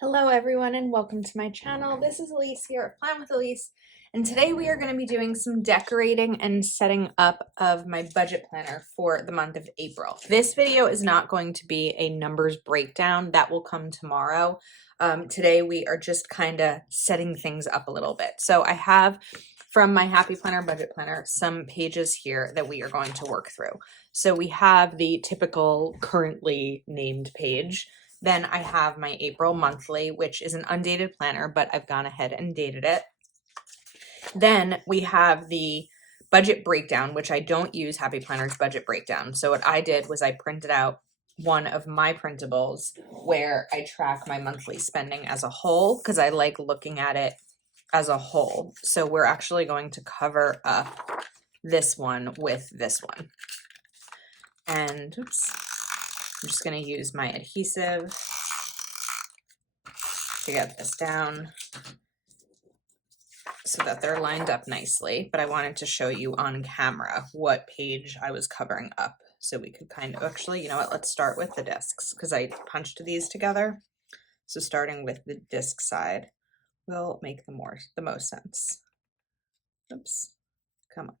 Hello everyone and welcome to my channel. This is Elise here at Plan with Elise, and today we are going to be doing some decorating and setting up of my budget planner for the month of April. This video is not going to be a numbers breakdown. That will come tomorrow. Today we are just kind of setting things up a little bit. So I have from my Happy Planner budget planner some pages here that we are going to work through. So we have the typical currently named page. Then I have my April monthly, which is an undated planner, but I've gone ahead and dated it. Then we have the budget breakdown, which I don't use Happy Planner's budget breakdown. So what I did was I printed out one of my printables where I track my monthly spending as a whole because I like looking at it as a whole. So we're actually going to cover up this one with this one. And oops. I'm just going to use my adhesive to get this down so that they're lined up nicely. But I wanted to show you on camera what page I was covering up so we could kind of actually, you know what, let's start with the discs because I punched these together. So starting with the disc side will make the most sense. Oops, come on.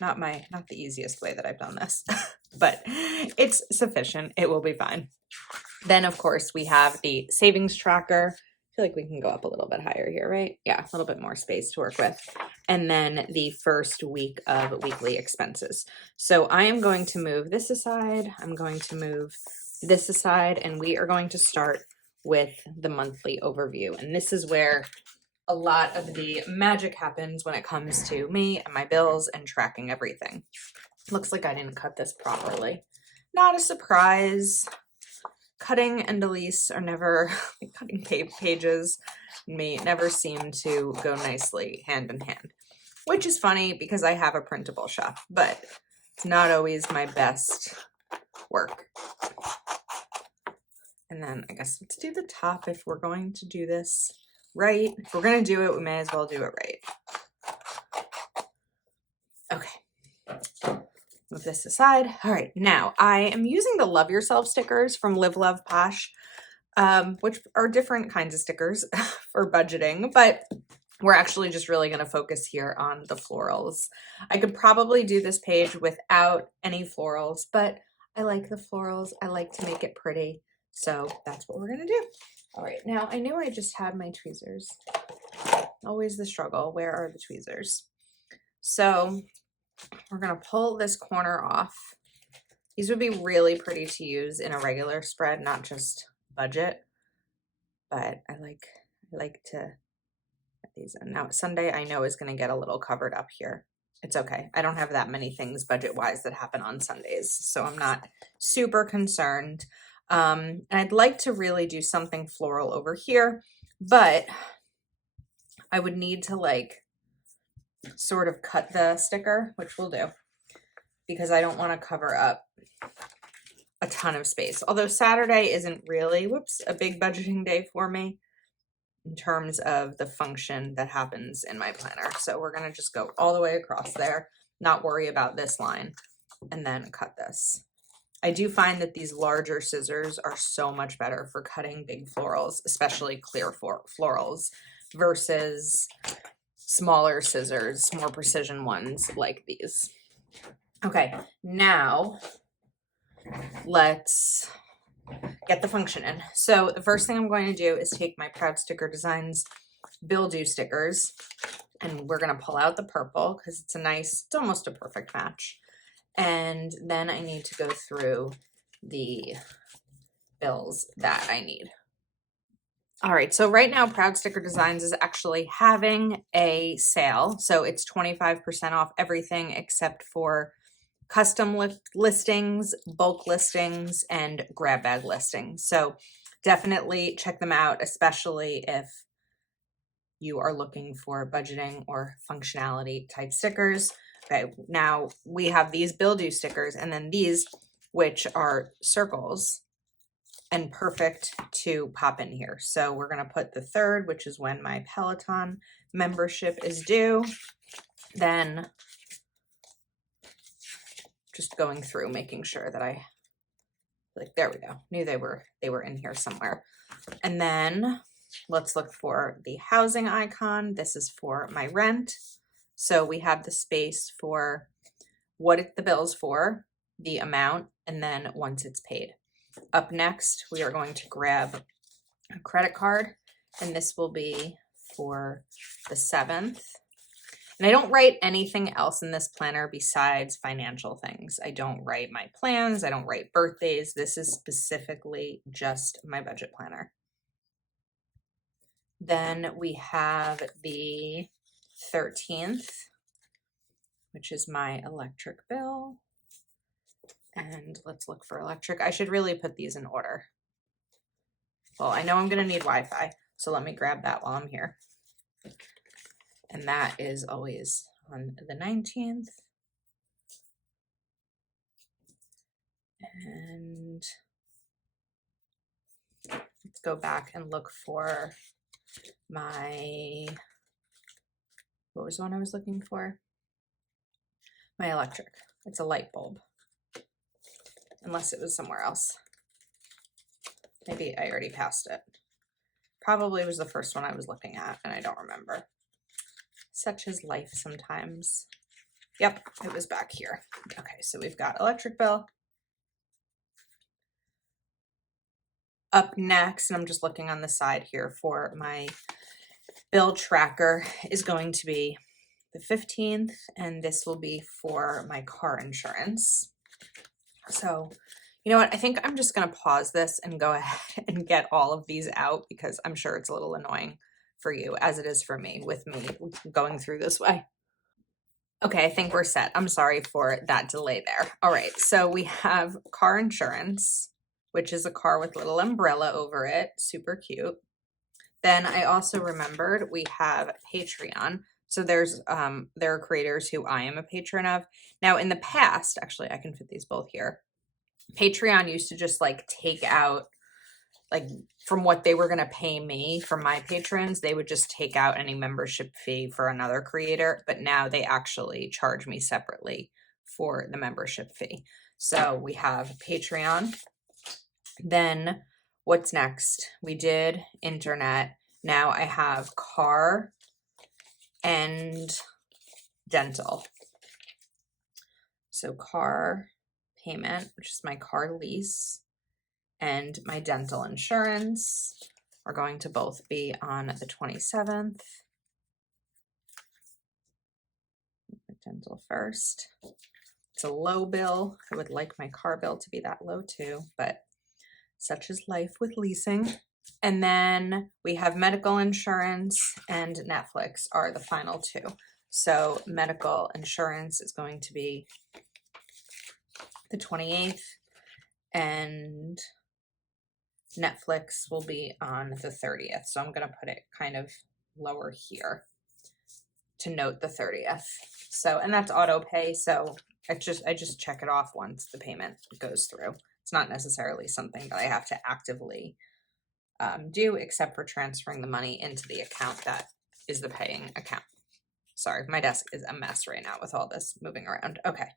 Not the easiest way that I've done this, but it's sufficient. It will be fine. Then, of course, we have the savings tracker. I feel like we can go up a little bit higher here, right? Yeah, a little bit more space to work with. And then the first week of weekly expenses. So I am going to move this aside. I'm going to move this aside, and we are going to start with the monthly overview. And this is where a lot of the magic happens when it comes to me and my bills and tracking everything. Looks like I didn't cut this properly. Not a surprise. Cutting and Elise are never, cutting pages may never seem to go nicely hand in hand, which is funny because I have a printable shop, but it's not always my best work. And then I guess let's do the top if we're going to do this right. If we're going to do it, we may as well do it right. Okay. Move this aside. All right. Now I am using the Love Yourself stickers from Live Love Posh, which are different kinds of stickers for budgeting, but we're actually just really going to focus here on the florals. I could probably do this page without any florals, but I like the florals. I like to make it pretty. So that's what we're going to do. All right, now I knew I just had my tweezers. Always the struggle. Where are the tweezers? So we're going to pull this corner off. These would be really pretty to use in a regular spread, not just budget. But I like to get these in. Now Sunday I know is going to get a little covered up here. It's okay. I don't have that many things budget-wise that happen on Sundays, so I'm not super concerned. And I'd like to really do something floral over here, but I would need to like sort of cut the sticker, which we'll do, because I don't want to cover up a ton of space. Although Saturday isn't really, a big budgeting day for me in terms of the function that happens in my planner. So we're going to just go all the way across there, not worry about this line, and then cut this. I do find that these larger scissors are so much better for cutting big florals, especially clear florals, versus smaller scissors, more precision ones like these. Okay, now let's get the function in. So the first thing I'm going to do is take my Proud Sticker Designs Bill Do stickers, and we're going to pull out the purple because it's it's almost a perfect match. And then I need to go through the bills that I need. All right, so right now Proud Sticker Designs is actually having a sale. So it's 25% off everything except for custom listings, bulk listings, and grab bag listings. So definitely check them out, especially if you are looking for budgeting or functionality type stickers. Okay, now we have these Bill Do stickers and then these, which are circles and perfect to pop in here. So we're going to put the 3rd, which is when my Peloton membership is due. Then just going through, making sure that I Like, there we go. Knew they were in here somewhere. And then let's look for the housing icon. This is for my rent. So we have the space for what the bill's for, the amount, and then once it's paid. Up next, we are going to grab a credit card, and this will be for the 7th. And I don't write anything else in this planner besides financial things. I don't write my plans. I don't write birthdays. This is specifically just my budget planner. Then we have the 13th, which is my electric bill. And let's look for electric. I should really put these in order. Well, I know I'm going to need Wi-Fi, so let me grab that while I'm here. And that is always on the 19th. And let's go back and look for my, what was the one I was looking for? My electric. It's a light bulb. Unless it was somewhere else. Maybe I already passed it. Probably was the first one I was looking at, and I don't remember. Such is life sometimes. Yep, it was back here. Okay, so we've got electric bill. Up next, and I'm just looking on the side here for my bill tracker, is going to be the 15th, and this will be for my car insurance. So, you know what? I think I'm just going to pause this and go ahead and get all of these out because I'm sure it's a little annoying for you as it is for me with me going through this way. Okay, I think we're set. I'm sorry for that delay there. All right, so we have car insurance, which is a car with a little umbrella over it. Super cute. Then I also remembered we have Patreon. So there are creators who I am a patron of. Now in the past, actually I can fit these both here. Patreon used to just like take out, like from what they were going to pay me for my patrons, they would just take out any membership fee for another creator. But now they actually charge me separately for the membership fee. So we have Patreon. Then what's next? We did internet. Now I have car and dental. So car payment, which is my car lease, and my dental insurance are going to both be on the 27th. Dental first. It's a low bill. I would like my car bill to be that low too, but such is life with leasing. And then we have medical insurance and Netflix are the final two. So medical insurance is going to be the 28th and Netflix will be on the 30th. So I'm going to put it kind of lower here to note the 30th. So, and that's auto pay. So I just check it off once the payment goes through. It's not necessarily something that I have to actively do, except for transferring the money into the account that is the paying account. Sorry, my desk is a mess right now with all this moving around. Okay.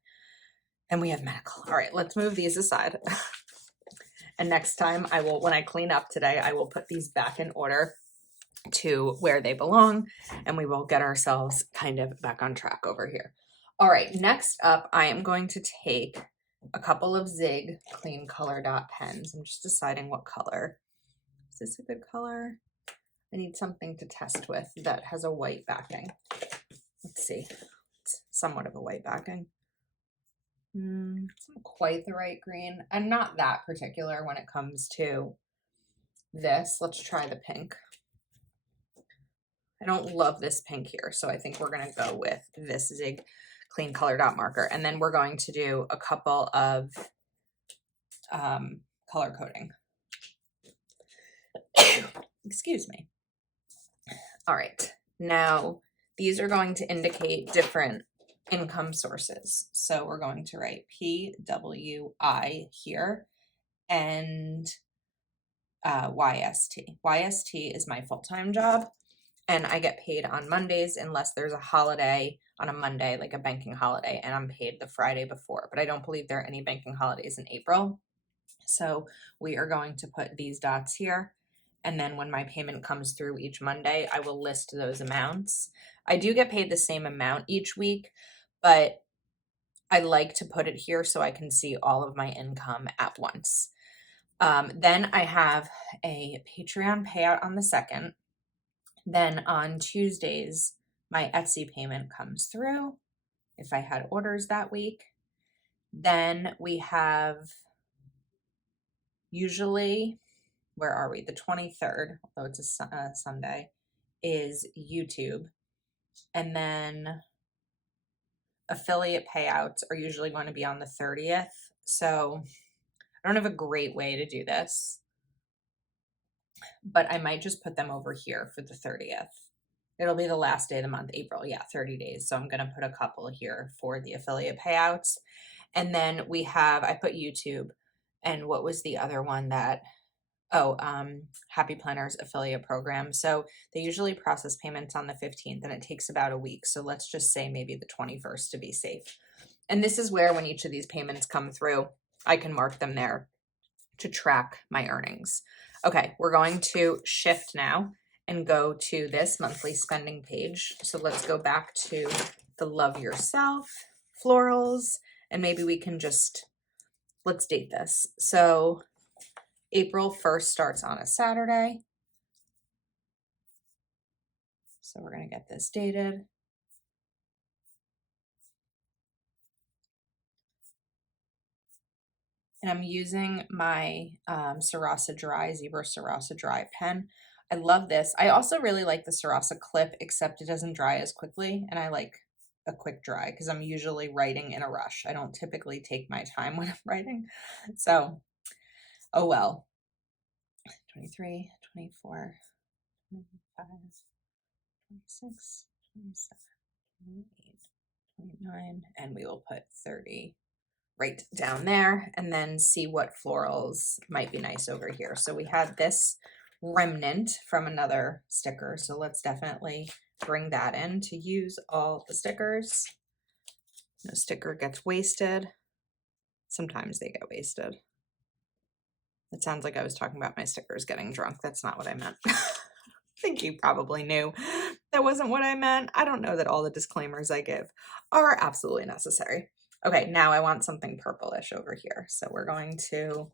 And we have medical. All right, let's move these aside. And next time I will, when I clean up today, I will put these back in order to where they belong, and we will get ourselves kind of back on track over here. All right, next up, I am going to take a couple of Zig Clean Color Dot pens. I'm just deciding what color. Is this a good color? I need something to test with that has a white backing. Let's see. It's somewhat of a white backing. It's not quite the right green. I'm not that particular when it comes to this. Let's try the pink. I don't love this pink here, so I think we're going to go with this Zig Clean Color Dot marker. And then we're going to do a couple of color coding. Excuse me. All right. Now, these are going to indicate different income sources. So we're going to write PWI here and YST. YST is my full-time job, and I get paid on Mondays unless there's a holiday on a Monday, like a banking holiday, and I'm paid the Friday before. But I don't believe there are any banking holidays in April. So we are going to put these dots here. And then when my payment comes through each Monday, I will list those amounts. I do get paid the same amount each week, but I like to put it here so I can see all of my income at once. Then I have a Patreon payout on the 2nd. Then on Tuesdays, my Etsy payment comes through if I had orders that week. Then we have usually, where are we? The 23rd, although it's a Sunday, is YouTube. And then affiliate payouts are usually going to be on the 30th. So I don't have a great way to do this, but I might just put them over here for the 30th. It'll be the last day of the month, April. Yeah, 30 days. So I'm going to put a couple here for the affiliate payouts. And then we have, I put YouTube. And what was the other one that, Happy Planners affiliate program. So they usually process payments on the 15th and it takes about a week. So let's just say maybe the 21st to be safe. And this is where when each of these payments come through, I can mark them there to track my earnings. Okay, we're going to shift now and go to this monthly spending page. So let's go back to the Love Yourself florals, and maybe we can just, let's date this. So April 1st starts on a Saturday. So we're going to get this dated. And I'm using my Sarasa Dry, Zebra Sarasa Dry pen. I love this. I also really like the Sarasa clip, except it doesn't dry as quickly. And I like a quick dry because I'm usually writing in a rush. I don't typically take my time when I'm writing. So, oh well. 23, 24, 25, 26, 27, 28, 29, and we will put 30 right down there and then see what florals might be nice over here. So we had this remnant from another sticker. So let's definitely bring that in to use all the stickers. No sticker gets wasted. Sometimes they get wasted. It sounds like I was talking about my stickers getting drunk. That's not what I meant. I think you probably knew that wasn't what I meant. I don't know that all the disclaimers I give are absolutely necessary. Okay, now I want something purplish over here. So we're going to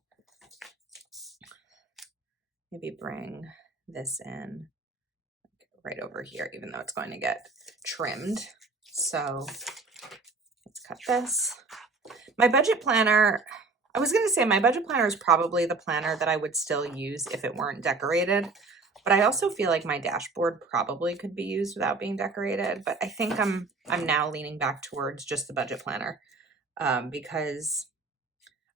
maybe bring this in right over here, even though it's going to get trimmed. So let's cut this. My budget planner, I was going to say my budget planner is probably the planner that I would still use if it weren't decorated. But I also feel like my dashboard probably could be used without being decorated. But I think I'm now leaning back towards just the budget planner. Because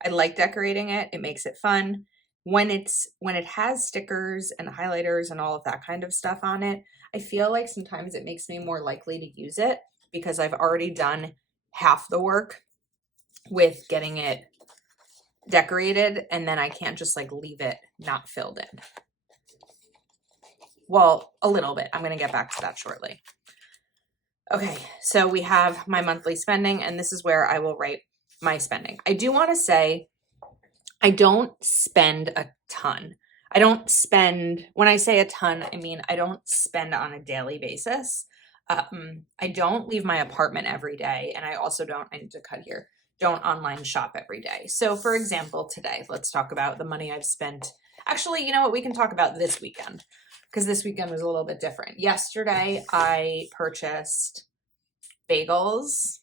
I like decorating it. It makes it fun. When it has stickers and highlighters and all of that kind of stuff on it, I feel like sometimes it makes me more likely to use it because I've already done half the work with getting it decorated, and then I can't just like leave it not filled in. Well, a little bit. I'm going to get back to that shortly. Okay, so we have my monthly spending, and this is where I will write my spending. I do want to say I don't spend a ton. I don't spend, when I say a ton, I mean I don't spend on a daily basis. I don't leave my apartment every day, and I also don't, I need to cut here, don't online shop every day. So for example, today, let's talk about the money I've spent. Actually, you know what, we can talk about this weekend, because this weekend was a little bit different. Yesterday, I purchased bagels.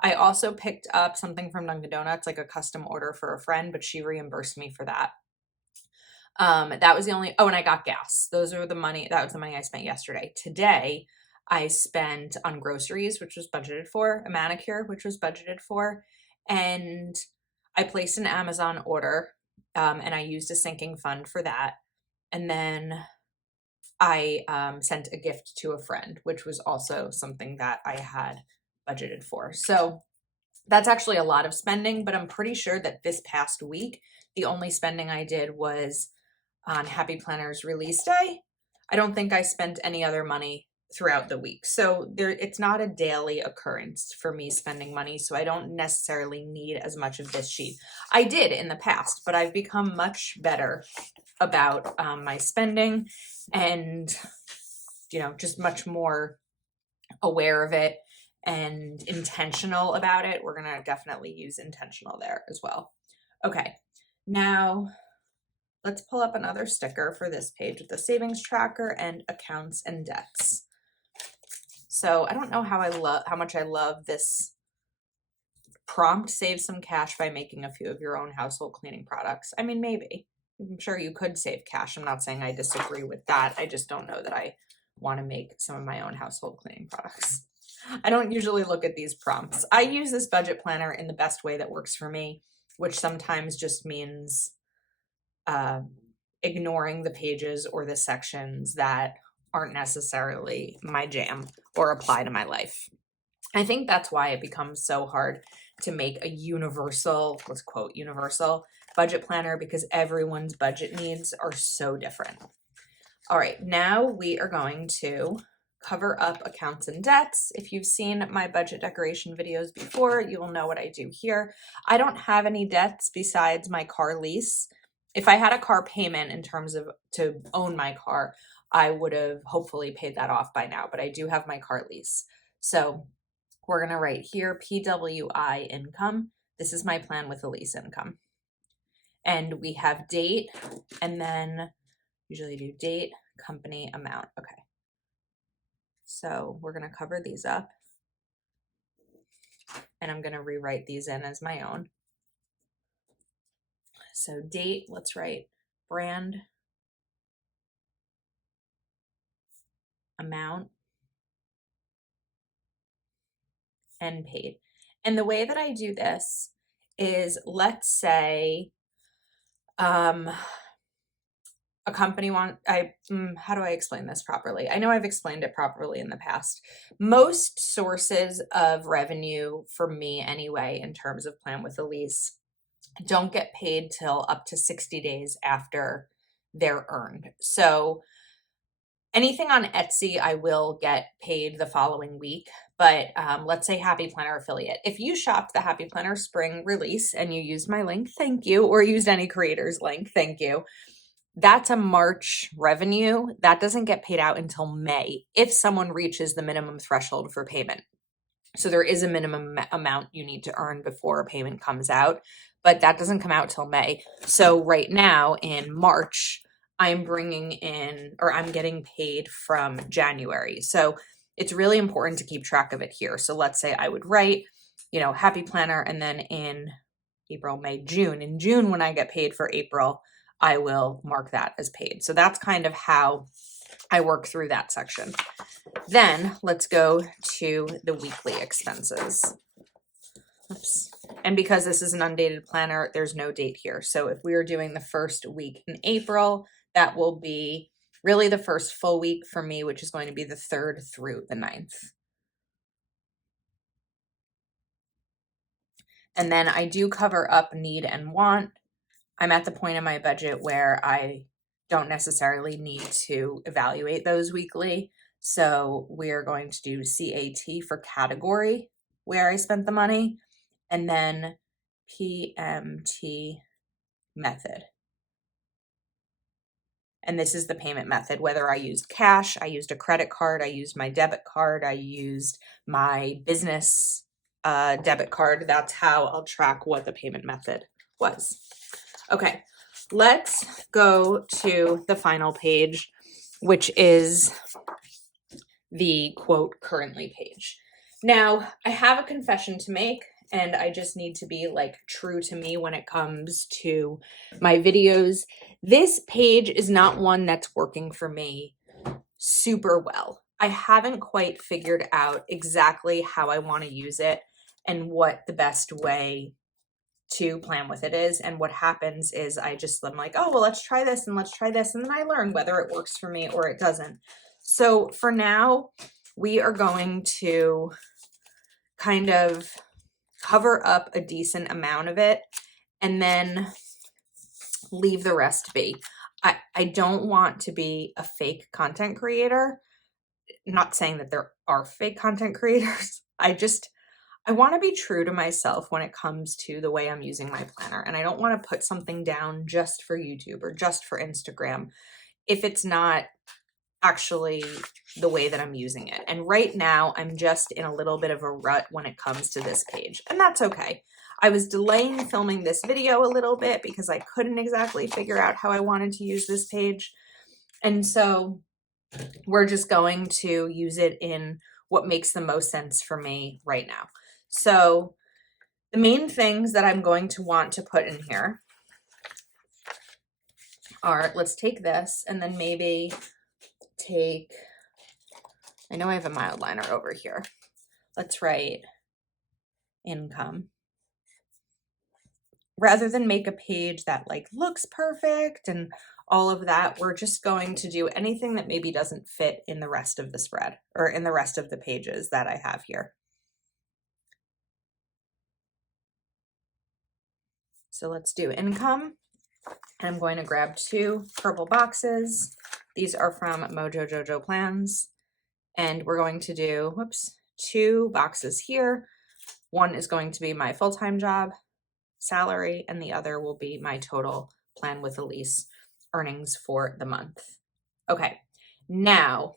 I also picked up something from Dunkin' Donuts, like a custom order for a friend, but she reimbursed me for that. That was the only, oh, and I got gas. That was the money I spent yesterday. Today, I spent on groceries, which was budgeted for, a manicure, which was budgeted for, and I placed an Amazon order, and I used a sinking fund for that. And then I sent a gift to a friend, which was also something that I had budgeted for. So that's actually a lot of spending, but I'm pretty sure that this past week, the only spending I did was on Happy Planners release day. I don't think I spent any other money throughout the week. So it's not a daily occurrence for me spending money. So I don't necessarily need as much of this sheet. I did in the past, but I've become much better about my spending and, just much more aware of it and intentional about it. We're going to definitely use intentional there as well. Okay, now let's pull up another sticker for this page with the savings tracker and accounts and debts. So I don't know how much I love this prompt, save some cash by making a few of your own household cleaning products. I mean, maybe. I'm sure you could save cash. I'm not saying I disagree with that. I just don't know that I want to make some of my own household cleaning products. I don't usually look at these prompts. I use this budget planner in the best way that works for me, which sometimes just means ignoring the pages or the sections that aren't necessarily my jam or apply to my life. I think that's why it becomes so hard to make a universal, let's quote, universal budget planner, because everyone's budget needs are so different. All right, now we are going to cover up accounts and debts. If you've seen my budget decoration videos before, you will know what I do here. I don't have any debts besides my car lease. If I had a car payment in terms of to own my car, I would have hopefully paid that off by now, but I do have my car lease. So we're going to write here PWI income. This is my plan with the lease income. And we have date, and then usually do date, company, amount. Okay. So we're going to cover these up. And I'm going to rewrite these in as my own. So date, let's write brand, amount, and paid. And the way that I do this is, let's say a company how do I explain this properly? I know I've explained it properly in the past. Most sources of revenue for me anyway, in terms of plan with a lease, don't get paid till up to 60 days after they're earned. So anything on Etsy, I will get paid the following week. But let's say Happy Planner affiliate. If you shopped the Happy Planner spring release and you used my link, thank you, or used any creator's link, thank you. That's a March revenue. That doesn't get paid out until May if someone reaches the minimum threshold for payment. So there is a minimum amount you need to earn before a payment comes out, but that doesn't come out till May. So right now in March, I'm bringing in, or I'm getting paid from January. So it's really important to keep track of it here. So let's say I would write, Happy Planner, and then in April, May, June. In June, when I get paid for April, I will mark that as paid. So that's kind of how I work through that section. Then let's go to the weekly expenses. Oops. And because this is an undated planner, there's no date here. So if we are doing the first week in April, that will be really the first full week for me, which is going to be the 3rd through the 9th. And then I do cover up need and want. I'm at the point in my budget where I don't necessarily need to evaluate those weekly. So we're going to do CAT for category where I spent the money, and then PMT method. And this is the payment method, whether I used cash, I used a credit card, I used my debit card, I used my business debit card. That's how I'll track what the payment method was. Okay, let's go to the final page, which is the quote currently page. Now, I have a confession to make, and I just need to be true to me when it comes to my videos. This page is not one that's working for me super well. I haven't quite figured out exactly how I want to use it and what the best way to plan with it is. And what happens is I'm like, oh, well, let's try this and let's try this. And then I learn whether it works for me or it doesn't. So for now, we are going to kind of cover up a decent amount of it and then leave the rest be. I don't want to be a fake content creator. not saying that there are fake content creators. I want to be true to myself when it comes to the way I'm using my planner. And I don't want to put something down just for YouTube or just for Instagram if it's not actually the way that I'm using it. And right now I'm just in a little bit of a rut when it comes to this page, and that's okay. I was delaying filming this video a little bit because I couldn't exactly figure out how I wanted to use this page. And so we're just going to use it in what makes the most sense for me right now. So the main things that I'm going to want to put in here are, let's take this and then maybe take, I know I have a mild liner over here. Let's write income. Rather than make a page that like looks perfect and all of that, we're just going to do anything that maybe doesn't fit in the rest of the spread or in the rest of the pages that I have here. So let's do income. And I'm going to grab 2 purple boxes. These are from Mojo Jojo Plans. And we're going to do, 2 boxes here. One is going to be my full-time job salary, and the other will be my total Plan with Elise earnings for the month. Okay, now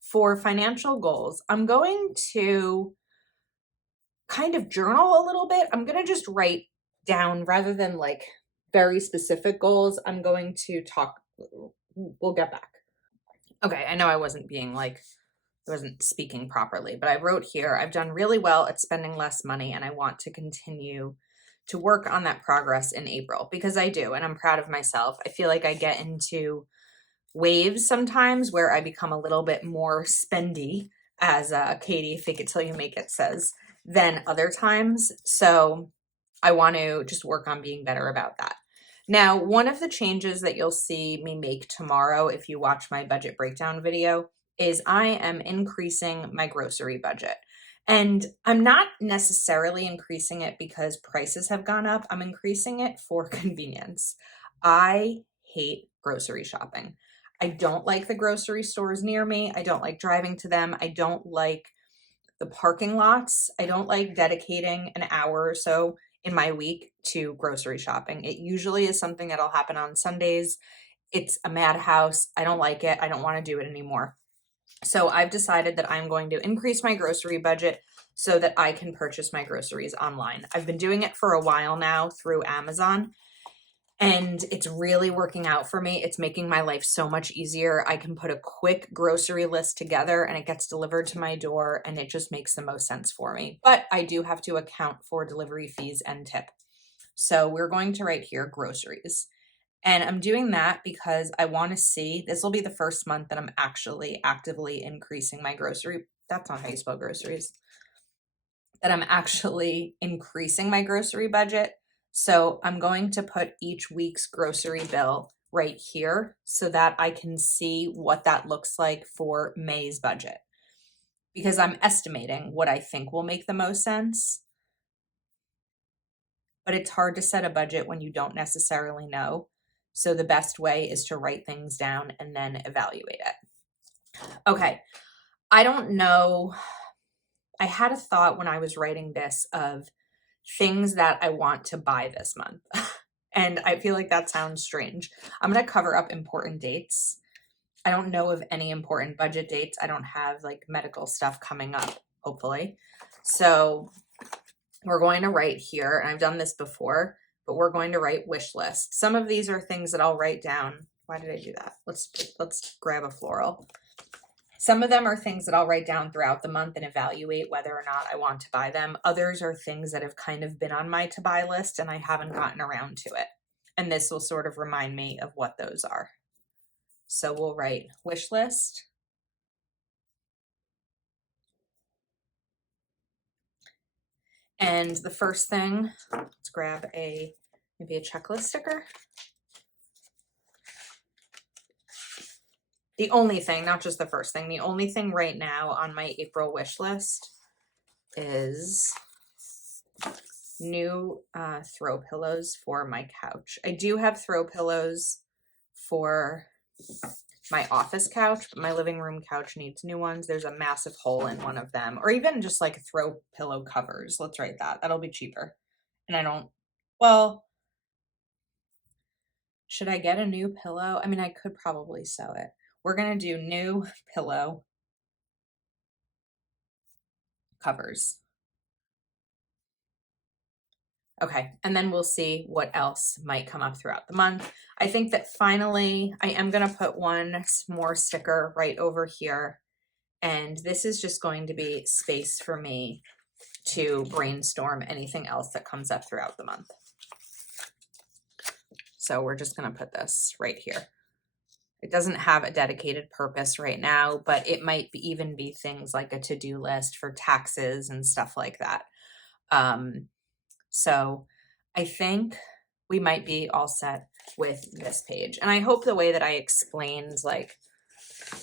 for financial goals, I'm going to kind of journal a little bit. I'm going to just write down rather than like very specific goals. I'm going to talk, we'll get back. Okay, I know I wasn't speaking properly, but I wrote here, I've done really well at spending less money and I want to continue to work on that progress in April, because I do, and I'm proud of myself. I feel like I get into waves sometimes where I become a little bit more spendy, as Katie, fake it till you make it says, than other times. So I want to just work on being better about that. Now, one of the changes that you'll see me make tomorrow, if you watch my budget breakdown video, is I am increasing my grocery budget. And I'm not necessarily increasing it because prices have gone up. I'm increasing it for convenience. I hate grocery shopping. I don't like the grocery stores near me. I don't like driving to them. I don't like the parking lots. I don't like dedicating an hour or so in my week to grocery shopping. It usually is something that'll happen on Sundays. It's a madhouse. I don't like it. I don't want to do it anymore. So I've decided that I'm going to increase my grocery budget so that I can purchase my groceries online. I've been doing it for a while now through Amazon, and it's really working out for me. It's making my life so much easier. I can put a quick grocery list together and it gets delivered to my door, and it just makes the most sense for me. But I do have to account for delivery fees and tip. So we're going to write here groceries. And I'm doing that because I want to see, this will be the first month that I'm actually actively increasing my grocery. That's not how you spell groceries. That I'm actually increasing my grocery budget. So I'm going to put each week's grocery bill right here so that I can see what that looks like for May's budget, because I'm estimating what I think will make the most sense. But it's hard to set a budget when you don't necessarily know. So the best way is to write things down and then evaluate it. Okay, I don't know. I had a thought when I was writing this of things that I want to buy this month. And I feel like that sounds strange. I'm going to cover up important dates. I don't know of any important budget dates. I don't have like medical stuff coming up, hopefully. So we're going to write here, and I've done this before, but we're going to write wish list. Some of these are things that I'll write down. Why did I do that? Let's grab a floral. Some of them are things that I'll write down throughout the month and evaluate whether or not I want to buy them. Others are things that have kind of been on my to buy list and I haven't gotten around to it. And this will sort of remind me of what those are. So we'll write wish list. And the first thing, let's grab maybe a checklist sticker. The only thing, not just the first thing, the only thing right now on my April wish list is new throw pillows for my couch. I do have throw pillows for my office couch, but my living room couch needs new ones. There's a massive hole in one of them, or even just like throw pillow covers. Let's write that. That'll be cheaper. And I don't, well, should I get a new pillow? I mean, I could probably sew it. We're going to do new pillow covers. Okay, and then we'll see what else might come up throughout the month. I think that finally I am going to put one more sticker right over here. And this is just going to be space for me to brainstorm anything else that comes up throughout the month. So we're just going to put this right here. It doesn't have a dedicated purpose right now, but it might even be things like a to-do list for taxes and stuff like that. So I think we might be all set with this page. And I hope the way that I explained like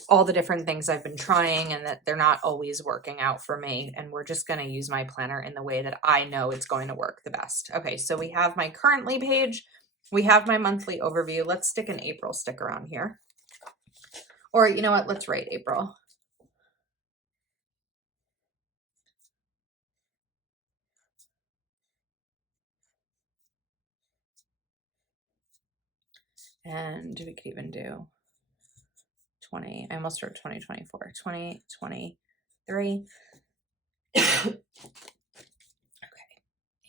all the different things I've been trying and that they're not always working out for me. And we're just going to use my planner in the way that I know it's going to work the best. Okay, so we have my currently page. We have my monthly overview. Let's stick an April sticker on here. Or you know what? Let's write April. And we could even do 20. I almost wrote 2024. 2023. Okay.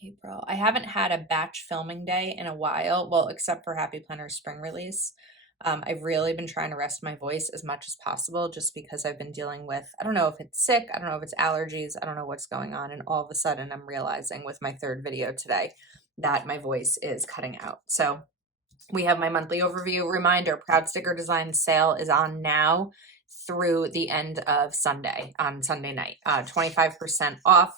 April. I haven't had a batch filming day in a while. Well, except for Happy Planner's spring release. I've really been trying to rest my voice as much as possible just because I've been dealing with, I don't know if it's sick, I don't know if it's allergies, I don't know what's going on. And all of a sudden I'm realizing with my third video today that my voice is cutting out. So we have my monthly overview. Reminder, Proud Sticker Design sale is on now through the end of Sunday, on Sunday night. 25% off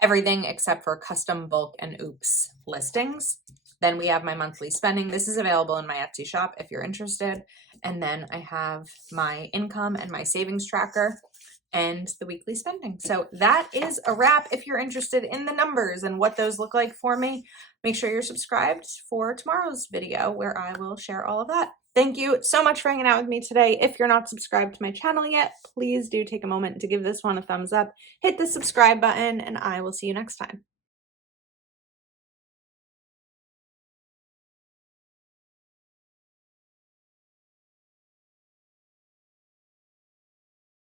everything except for custom, bulk, and oops listings. Then we have my monthly spending. This is available in my Etsy shop if you're interested. And then I have my income and my savings tracker and the weekly spending. So that is a wrap. If you're interested in the numbers and what those look like for me, make sure you're subscribed for tomorrow's video where I will share all of that. Thank you so much for hanging out with me today. If you're not subscribed to my channel yet, please do take a moment to give this one a thumbs up, hit the subscribe button, and I will see you next time.